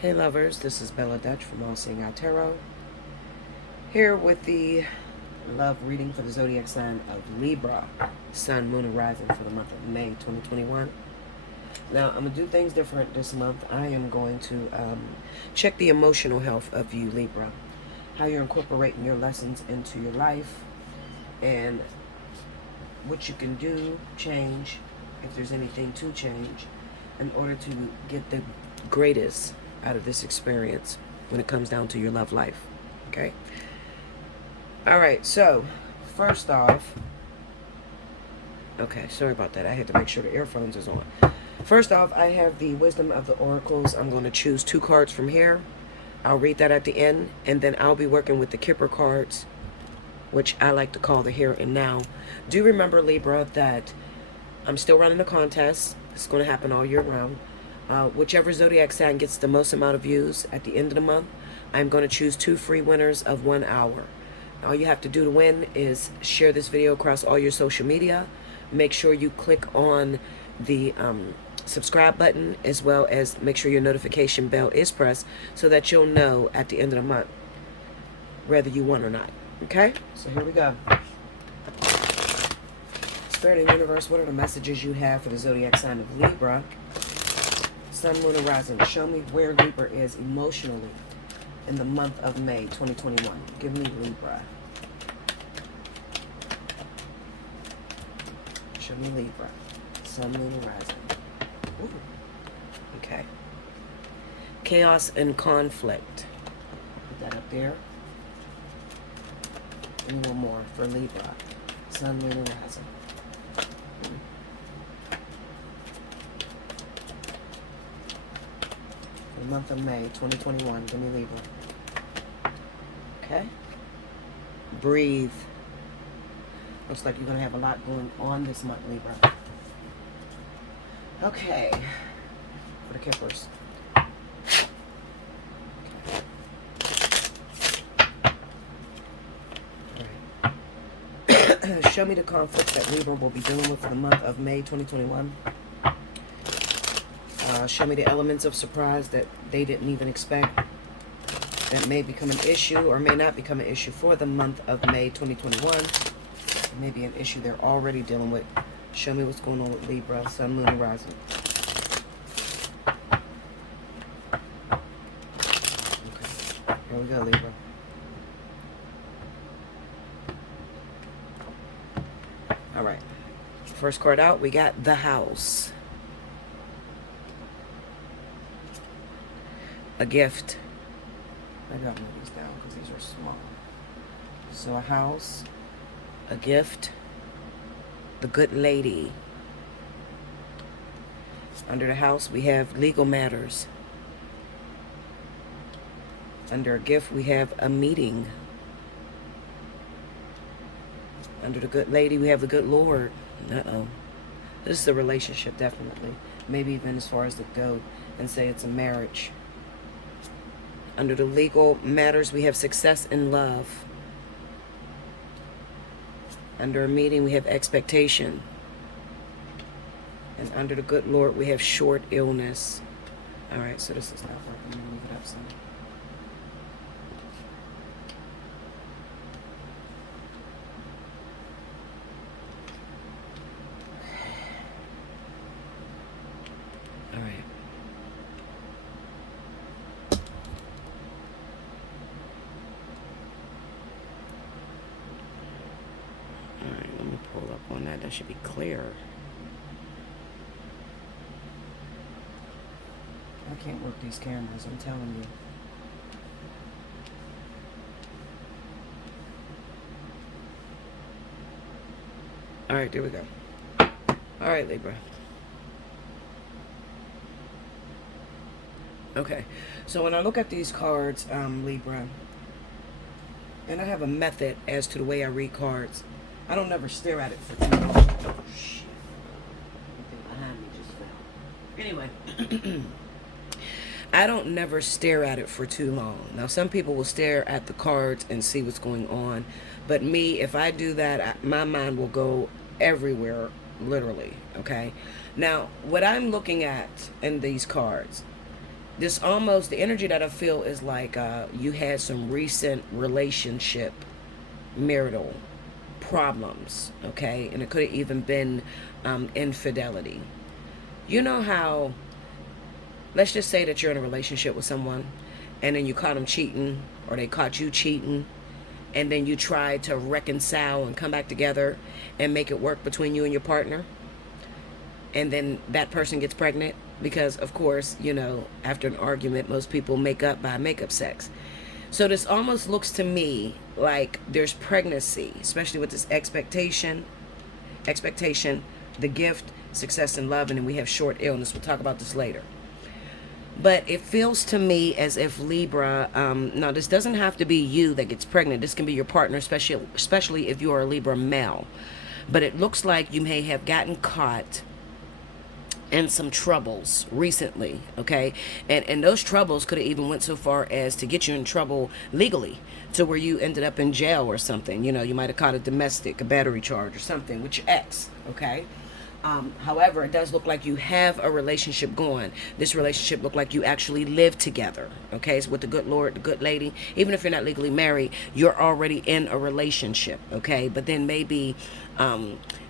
Hey lovers, this is Bella Dutch from Allseeingeyetarot, here with the love reading for the zodiac sign of Libra, Sun, Moon, and Rising for the month of May 2021. Now, I'm going to do things different this month. I am going to check the emotional health of you, Libra, how you're incorporating your lessons into your life, and what you can do, change, if there's anything to change, in order to get the greatest out of this experience when it comes down to your love life. Okay? Alright, so first off, okay, sorry about that. I had to make sure the earphones is on. First off, I have the Wisdom of the Oracles. I'm going to choose 2 cards from here. I'll read that at the end, and then I'll be working with the Kipper cards, which I like to call the here and now. Do remember, Libra, that I'm still running a contest. It's going to happen all year round. Whichever zodiac sign gets the most amount of views at the end of the month, I'm going to choose 2 free winners of 1 hour. All you have to do to win is share this video across all your social media. Make sure you click on the subscribe button, as well as make sure your notification bell is pressed so that you'll know at the end of the month whether you won or not. Okay? So here we go. Spirit and Universe, what are the messages you have for the zodiac sign of Libra? Sun, Moon, and Rising. Show me where Libra is emotionally in the month of May 2021. Give me Libra. Show me Libra. Sun, Moon, and Rising. Ooh. Okay. Chaos and conflict. Put that up there. And one more for Libra. Sun, Moon, and Rising. The month of May 2021. Give me Libra. Okay. Breathe. Looks like you're going to have a lot going on this month, Libra. Okay. For the Kippers. Okay. Show me the conflicts that Libra will be dealing with for the month of May 2021. Show me the elements of surprise that they didn't even expect that may become an issue or may not become an issue for the month of May 2021. It may be an issue they're already dealing with. Show me what's going on with Libra, Sun, Moon, and Rising. Okay, here we go, Libra. All right. First card out, we got the House. A gift. I gotta move these down because these are small. So a house, a gift, the good lady. Under the house, we have legal matters. Under a gift, we have a meeting. Under the good lady, we have the good Lord. Uh-oh. This is a relationship, definitely. Maybe even as far as to go and say it's a marriage. Under the legal matters, we have success in love. Under a meeting, we have expectation. And under the good Lord, we have short illness. All right, so this is not working. I'm going to move it up some. All right. Pull up on that. That should be clear. I can't work these cameras, I'm telling you. All right, there we go. All right, Libra. Okay, so when I look at these cards, Libra, and I have a method as to the way I read cards. I don't never stare at it for too long. Oh, shit. Something behind me just fell. Anyway. I don't never stare at it for too long. Now, some people will stare at the cards and see what's going on. But me, if I do that, my mind will go everywhere, literally. Okay? Now, what I'm looking at in these cards, this almost, the energy that I feel is like you had some recent relationship marital problems, okay? And it could have even been infidelity. You know how, let's just say that you're in a relationship with someone and then you caught them cheating, or they caught you cheating, and then you try to reconcile and come back together and make it work between you and your partner, and then that person gets pregnant because, of course, you know, after an argument, most people make up by makeup sex. So this almost looks to me like there's pregnancy, especially with this expectation, the gift, success, and love, and then we have short illness. We'll talk about this later. But it feels to me as if Libra, now this doesn't have to be you that gets pregnant. This can be your partner, especially if you are a Libra male. But it looks like you may have gotten caught in some troubles recently, okay? And those troubles could have even went so far as to get you in trouble legally, to where you ended up in jail or something. You know, you might have caught a domestic, a battery charge or something with your ex, okay? However, it does look like you have a relationship going. This relationship look like you actually live together, okay? So with the good Lord, the good lady, even if you're not legally married, you're already in a relationship, okay? But then maybe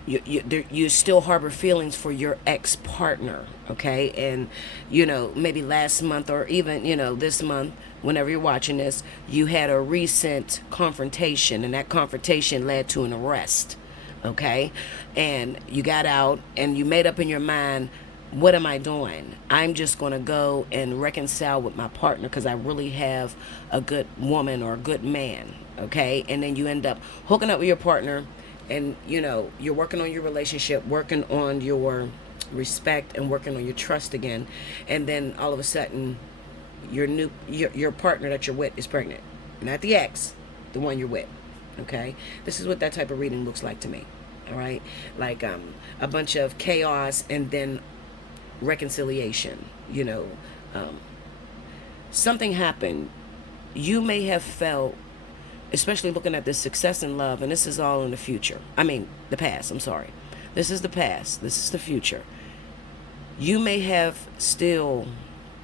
you still harbor feelings for your ex-partner, okay? And, you know, maybe last month or even, you know, this month, whenever you're watching this, you had a recent confrontation, and that confrontation led to an arrest. Okay, and you got out and you made up in your mind, what am I doing? I'm just going to go and reconcile with my partner because I really have a good woman or a good man. Okay, and then you end up hooking up with your partner, and you know, you're working on your relationship, working on your respect, and working on your trust again, and then all of a sudden your partner that you're with is pregnant. Not the ex, the one you're with. Okay, this is what that type of reading looks like to me. All right, like a bunch of chaos and then reconciliation. You know, something happened. You may have felt, especially looking at this success in love, and this is all in the future. I mean, the past. I'm sorry. This is the past. This is the future. You may have still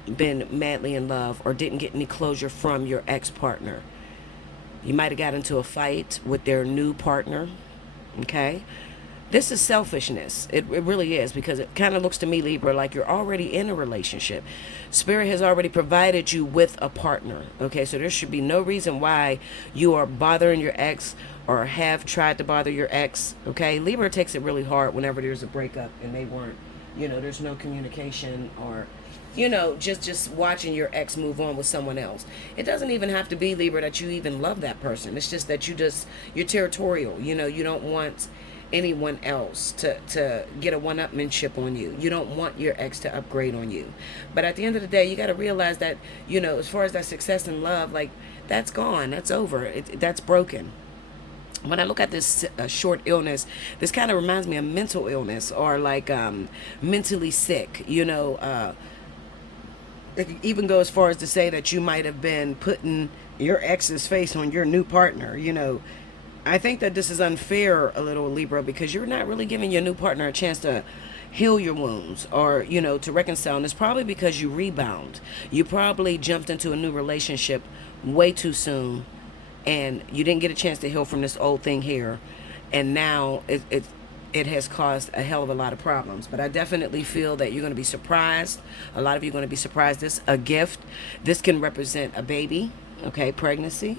been madly in love or didn't get any closure from your ex-partner. You might have got into a fight with their new partner, okay? This is selfishness. It really is, because it kind of looks to me, Libra, like you're already in a relationship. Spirit has already provided you with a partner, okay? So there should be no reason why you are bothering your ex or have tried to bother your ex, okay? Libra takes it really hard whenever there's a breakup and they weren't, you know, there's no communication, or you know, just watching your ex move on with someone else. It doesn't even have to be, Libra, that you even love that person. It's just that you're territorial. You know, you don't want anyone else to get a one-upmanship on you. You don't want your ex to upgrade on you. But at the end of the day, you got to realize that, you know, as far as that success in love, like, that's gone. That's over. That's broken. When I look at this short illness, this kind of reminds me of mental illness, or like mentally sick, you know. It could even go as far as to say that you might have been putting your ex's face on your new partner. You know, I think that this is unfair a little, Libra, because you're not really giving your new partner a chance to heal your wounds, or, you know, to reconcile. And it's probably because you rebound. You probably jumped into a new relationship way too soon, and you didn't get a chance to heal from this old thing here. And now it has caused a hell of a lot of problems. But I definitely feel that you're going to be surprised. A lot of you are going to be surprised. This a gift. This can represent a baby, okay, pregnancy.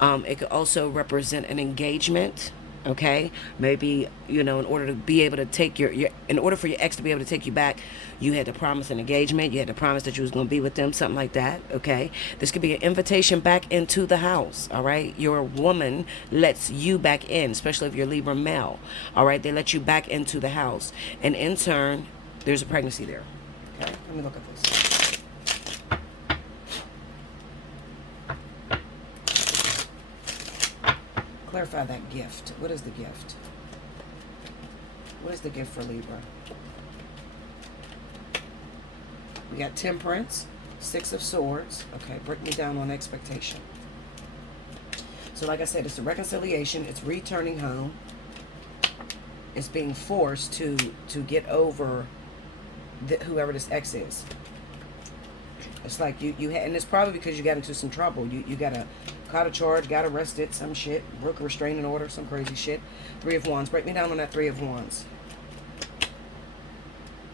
It could also represent an engagement, okay? Maybe, you know, in order to be able to take in order for your ex to be able to take you back, you had to promise an engagement. You had to promise that you was going to be with them, something like that, okay? This could be an invitation back into the house, all right? Your woman lets you back in, especially if you're Libra male, all right? They let you back into the house. And in turn, there's a pregnancy there, okay? Let me look at this. Clarify that gift. What is the gift? What is the gift for Libra? We got Temperance, Six of Swords. Okay, break me down on expectation. So like I said, it's a reconciliation. It's returning home. It's being forced to get over whoever this ex is. It's like you had, and it's probably because you got into some trouble. You got caught a charge, got arrested, some shit, broke a restraining order, some crazy shit. Three of Wands. Break me down on that Three of Wands.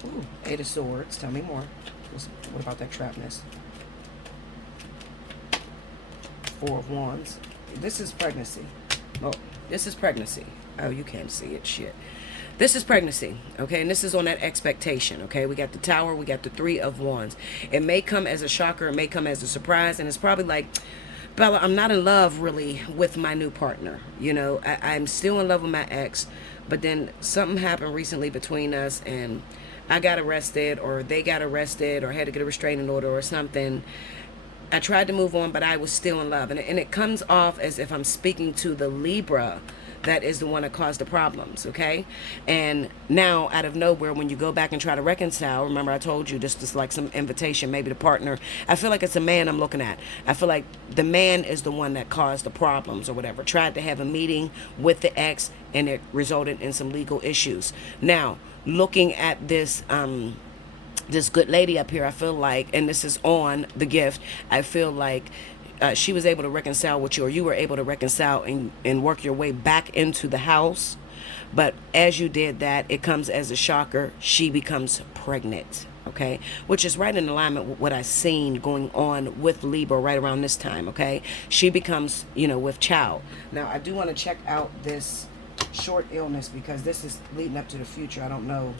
Ooh, Eight of Swords. Tell me more. What about that trapness? Four of Wands. This is pregnancy. Oh, this is pregnancy. Oh, you can't see it. Shit. This is pregnancy, okay? And this is on that expectation, okay? We got the Tower. We got the Three of Wands. It may come as a shocker. It may come as a surprise. And it's probably like, Bella, I'm not in love really with my new partner. You know, I'm still in love with my ex. But then something happened recently between us, and I got arrested, or they got arrested, or had to get a restraining order or something. I tried to move on, but I was still in love. And it comes off as if I'm speaking to the Libra that is the one that caused the problems, okay? And now, out of nowhere, when you go back and try to reconcile, remember I told you this is like some invitation, maybe the partner. I feel like it's a man I'm looking at. I feel like the man is the one that caused the problems or whatever. Tried to have a meeting with the ex, and it resulted in some legal issues. Now, looking at this this good lady up here, I feel like, and this is on the gift, I feel like she was able to reconcile with you, or you were able to reconcile and work your way back into the house. But as you did that, it comes as a shocker. She becomes pregnant, okay? Which is right in alignment with what I've seen going on with Libra right around this time, okay? She becomes, you know, with child. Now, I do want to check out this short illness because this is leading up to the future. I don't know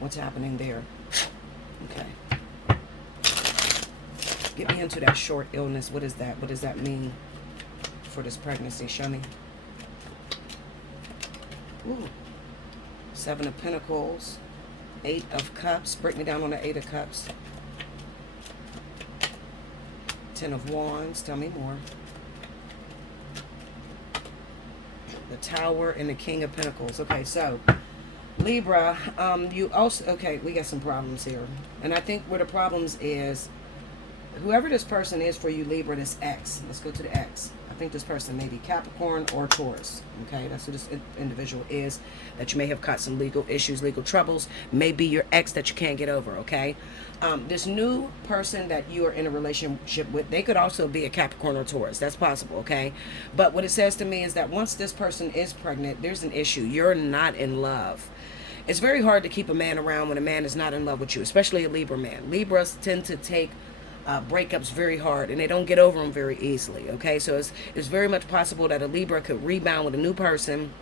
what's happening there. Okay. Get me into that short illness. What is that? What does that mean for this pregnancy? Show me. Ooh. Seven of Pentacles. Eight of Cups. Break me down on the Eight of Cups. Ten of Wands. Tell me more. The Tower and the King of Pentacles. Okay, so Libra, you also, okay, we got some problems here. And I think where the problems is, whoever this person is for you, Libra, this X. Let's go to the X. I think this person may be Capricorn or Taurus. Okay, that's who this individual is. That you may have caught some legal issues, legal troubles. Maybe your ex that you can't get over, okay? This new person that you are in a relationship with, they could also be a Capricorn or Taurus. That's possible, okay? But what it says to me is that once this person is pregnant, there's an issue. You're not in love. It's very hard to keep a man around when a man is not in love with you, especially a Libra man. Libras tend to take breakups very hard, and they don't get over them very easily, okay? So it's very much possible that a Libra could rebound with a new person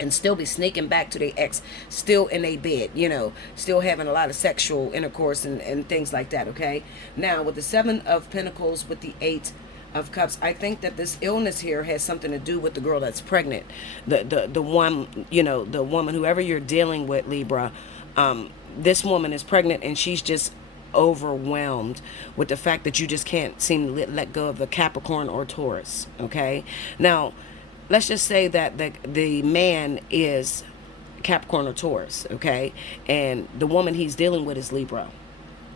and still be sneaking back to their ex, still in a bed, you know, still having a lot of sexual intercourse and things like that, okay? Now, with the Seven of Pentacles, with the Eight of Cups, I think that this illness here has something to do with the girl that's pregnant. The one, you know, the woman, whoever you're dealing with, Libra, this woman is pregnant, and she's just overwhelmed with the fact that you just can't seem to let go of the Capricorn or Taurus, okay? Now, let's just say that the man is Capricorn or Taurus, okay? And the woman he's dealing with is Libra.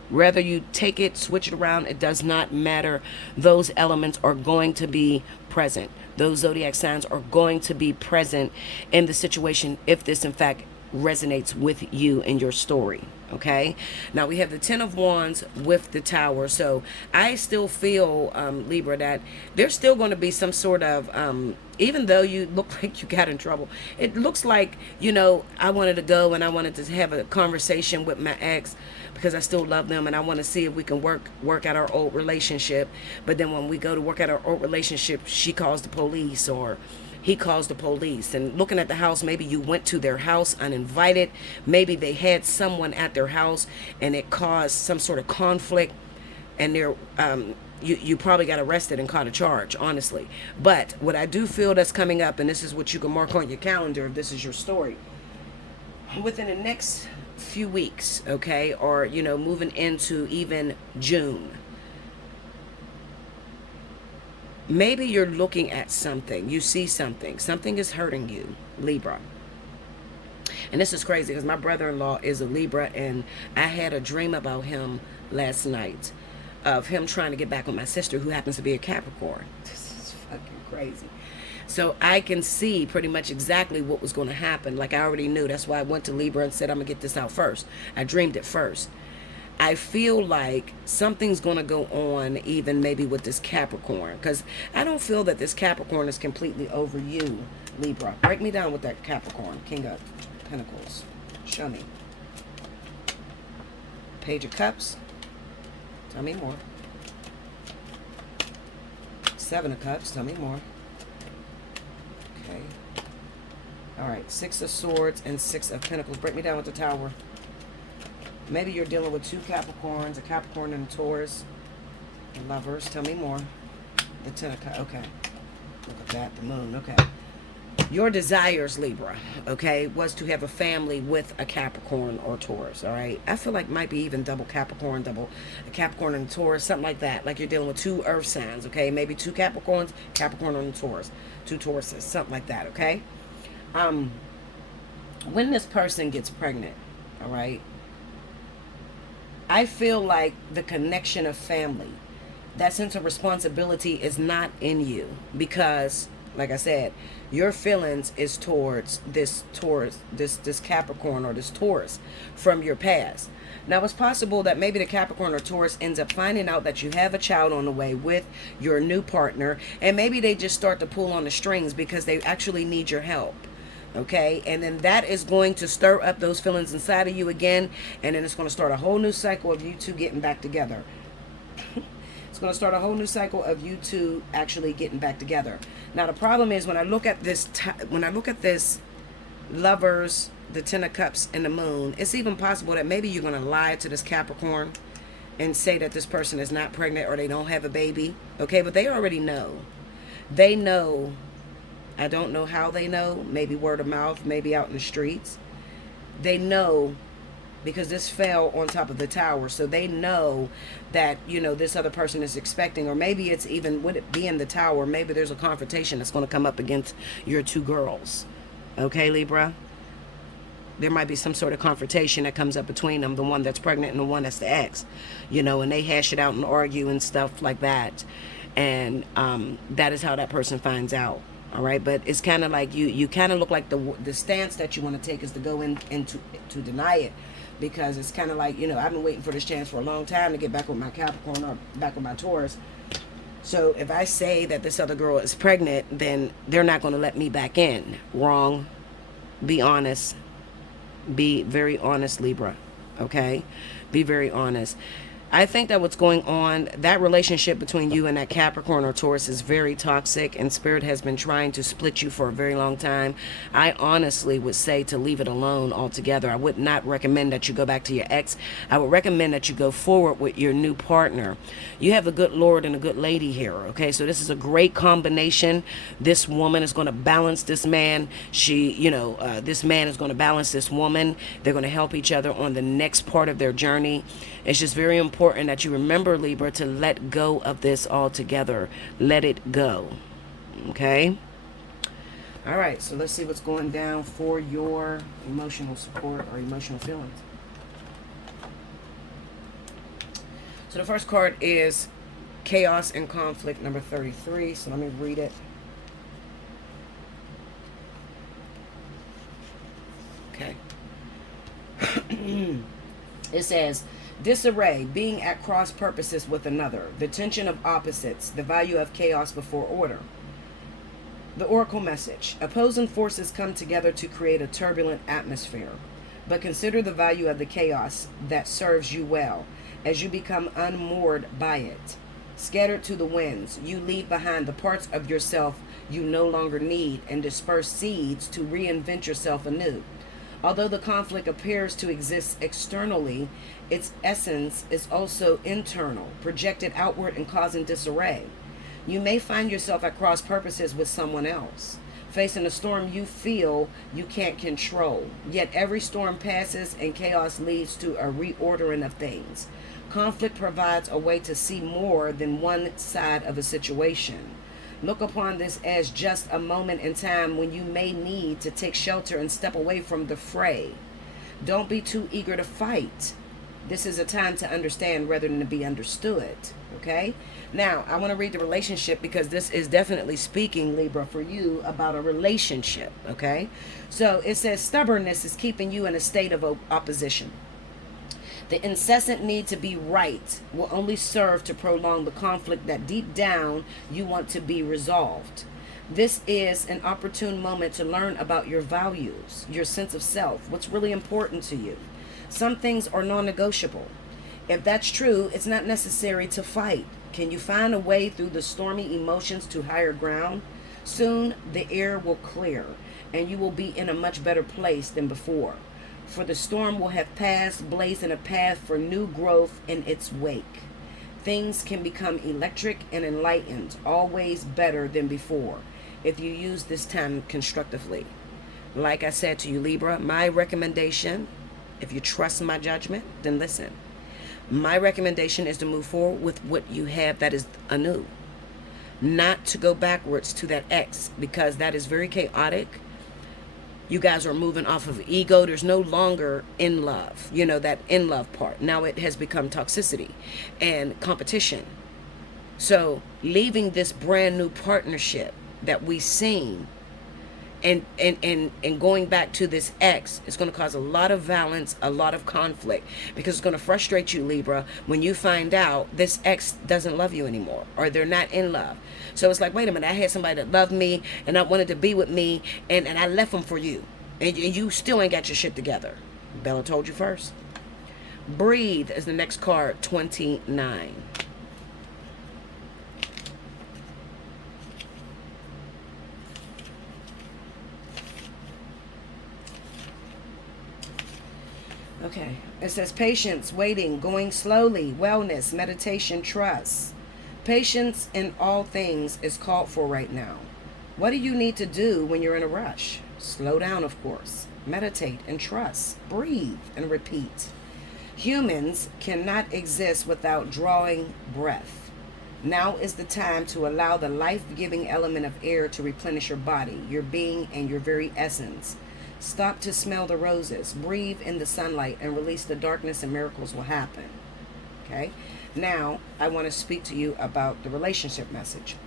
Whether you take it, switch it around, it does not matter. Those elements are going to be present. Those zodiac signs are going to be present in the situation if this, in fact, resonates with you and your story, okay? Now we have the Ten of Wands with the Tower. So I still feel, Libra, that there's still going to be some sort of, even though you look like you got in trouble, it looks like, you know, I wanted to go and I wanted to have a conversation with my ex because I still love them, and I want to see if we can work out our old relationship. But then when we go to work out our old relationship, she calls the police, or he calls the police. And looking at the house, maybe you went to their house uninvited. Maybe they had someone at their house and it caused some sort of conflict, and they're you probably got arrested and caught a charge, honestly. But what I do feel that's coming up, and this is what you can mark on your calendar if this is your story, within the next few weeks, okay, or, you know, moving into even June, maybe you're looking at something, you see something is hurting you, Libra. And this is crazy because my brother-in-law is a Libra, and I had a dream about him last night of him trying to get back with my sister, who happens to be a Capricorn. This is fucking crazy. So I can see pretty much exactly what was going to happen. Like I already knew. That's why I went to Libra and said, I'm going to get this out first. I dreamed it first. I feel like something's going to go on even maybe with this Capricorn, because I don't feel that this Capricorn is completely over you, Libra. Break me down with that Capricorn. King of Pentacles. Show me. Page of Cups. Tell me more. Seven of Cups. Tell me more. Okay. All right. Six of Swords and Six of Pentacles. Break me down with the Tower. Maybe you're dealing with two Capricorns, a Capricorn and a Taurus. The Lovers. Tell me more. The Ten of Cups. Okay. Look at that. The Moon. Okay. Your desires, Libra, okay, was to have a family with a Capricorn or Taurus, all right? I feel like might be even double Capricorn, double a Capricorn and a Taurus, something like that. Like you're dealing with two earth signs, okay? Maybe two Capricorns, Capricorn and a Taurus. Two Tauruses, something like that, okay? When this person gets pregnant, all right, I feel like the connection of family, that sense of responsibility is not in you because, like I said, your feelings is towards this Taurus, this Capricorn or this Taurus from your past. Now, it's possible that maybe the Capricorn or Taurus ends up finding out that you have a child on the way with your new partner, and maybe they just start to pull on the strings because they actually need your help. Okay, and then that is going to stir up those feelings inside of you again, and then it's going to start a whole new cycle of you two getting back together. It's going to start a whole new cycle of you two actually getting back together. Now the problem is when I look at this, Lovers, the Ten of Cups, and the Moon, it's even possible that maybe you're going to lie to this Capricorn and say that this person is not pregnant or they don't have a baby. Okay, but they already know. They know. I don't know how they know. Maybe word of mouth, maybe out in the streets. They know because this fell on top of the Tower. So they know that, you know, this other person is expecting, or maybe it's even, would it be in the Tower, maybe there's a confrontation that's going to come up against your two girls. Okay, Libra? There might be some sort of confrontation that comes up between them, the one that's pregnant and the one that's the ex, you know, and they hash it out and argue and stuff like that. And that is how that person finds out. All right, but it's kind of like you kind of look like the stance that you want to take is to go into to deny it, because it's kind of like, you know, I've been waiting for this chance for a long time to get back with my Capricorn or back with my Taurus. So if I say that this other girl is pregnant, then they're not going to let me back in. Wrong. Be honest. Be very honest, Libra. Okay? Be very honest. I think that what's going on, that relationship between you and that Capricorn or Taurus is very toxic, and Spirit has been trying to split you for a very long time. I honestly would say to leave it alone altogether. I would not recommend that you go back to your ex. I would recommend that you go forward with your new partner. You have a good Lord and a good lady here, okay? So this is a great combination. This woman is going to balance this man. This man is going to balance this woman. They're going to help each other on the next part of their journey. It's just very important that you remember, Libra, to let go of this altogether. Let it go. Okay? All right, so let's see what's going down for your emotional support or emotional feelings. So the first card is Chaos and Conflict, number 33. So let me read it. Okay. It says, disarray, being at cross purposes with another, the tension of opposites, the value of chaos before order. The Oracle message, opposing forces come together to create a turbulent atmosphere, but consider the value of the chaos that serves you well as you become unmoored by it. Scattered to the winds, you leave behind the parts of yourself you no longer need and disperse seeds to reinvent yourself anew. Although the conflict appears to exist externally, its essence is also internal, projected outward and causing disarray. You may find yourself at cross purposes with someone else, facing a storm you feel you can't control. Yet every storm passes and chaos leads to a reordering of things. Conflict provides a way to see more than one side of a situation. Look upon this as just a moment in time when you may need to take shelter and step away from the fray. Don't be too eager to fight. This is a time to understand rather than to be understood. Okay? Now, I want to read the relationship because this is definitely speaking, Libra, for you about a relationship. Okay? So it says stubbornness is keeping you in a state of opposition. The incessant need to be right will only serve to prolong the conflict that deep down you want to be resolved. This is an opportune moment to learn about your values, your sense of self, what's really important to you. Some things are non-negotiable. If that's true, it's not necessary to fight. Can you find a way through the stormy emotions to higher ground? Soon the air will clear, and you will be in a much better place than before. For the storm will have passed, blazing a path for new growth in its wake. Things can become electric and enlightened, always better than before, if you use this time constructively. Like I said to you, Libra, my recommendation, if you trust my judgment, then listen. My recommendation is to move forward with what you have that is anew. Not to go backwards to that ex, because that is very chaotic. You guys are moving off of ego. There's no longer in love, you know, that in love part. Now it has become toxicity and competition. So leaving this brand new partnership that we've seen and going back to this ex is going to cause a lot of violence, a lot of conflict, because it's going to frustrate you, Libra, when you find out this ex doesn't love you anymore, or they're not in love. So it's like, wait a minute, I had somebody that loved me and I wanted to be with me, and I left them for you, and you still ain't got your shit together. Bella told you first. Breathe is the next card, 29. Okay, it says patience, waiting, going slowly, wellness, meditation, trust. Patience in all things is called for right now. What do you need to do when you're in a rush? Slow down, of course. Meditate and trust. Breathe and repeat. Humans cannot exist without drawing breath. Now is the time to allow the life-giving element of air to replenish your body, your being, and your very essence. Stop to smell the roses, breathe in the sunlight, and release the darkness, and miracles will happen. Okay? Now, I want to speak to you about the relationship message.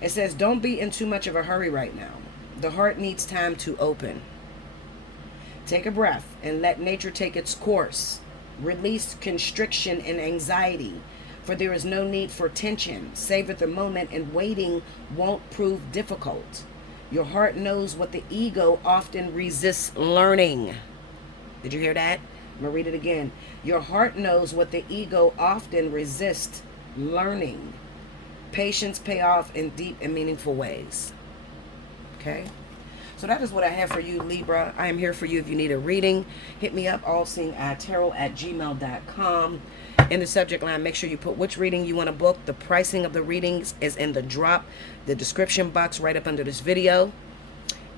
It says, don't be in too much of a hurry right now. The heart needs time to open. Take a breath and let nature take its course. Release constriction and anxiety, for there is no need for tension. Savor the moment, and waiting won't prove difficult. Your heart knows what the ego often resists learning. Did you hear that? I'm going to read it again. Your heart knows what the ego often resists learning. Patience pay off in deep and meaningful ways. Okay? So that is what I have for you, Libra. I am here for you if you need a reading. Hit me up, allseeingeyetarot@gmail.com. In the subject line, make sure you put which reading you want to book. The pricing of the readings is in the description box right up under this video.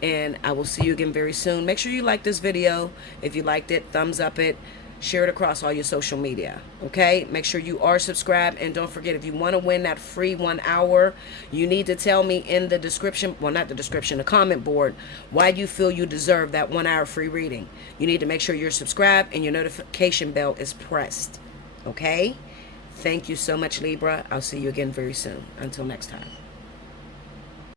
And I will see you again very soon. Make sure you like this video. If you liked it, thumbs up it. Share it across all your social media. Okay? Make sure you are subscribed. And don't forget, if you want to win that free 1 hour, you need to tell me in the description, well, not the description, the comment board, why you feel you deserve that 1 hour free reading. You need to make sure you're subscribed and your notification bell is pressed. Okay? Thank you so much, Libra. I'll see you again very soon. Until next time.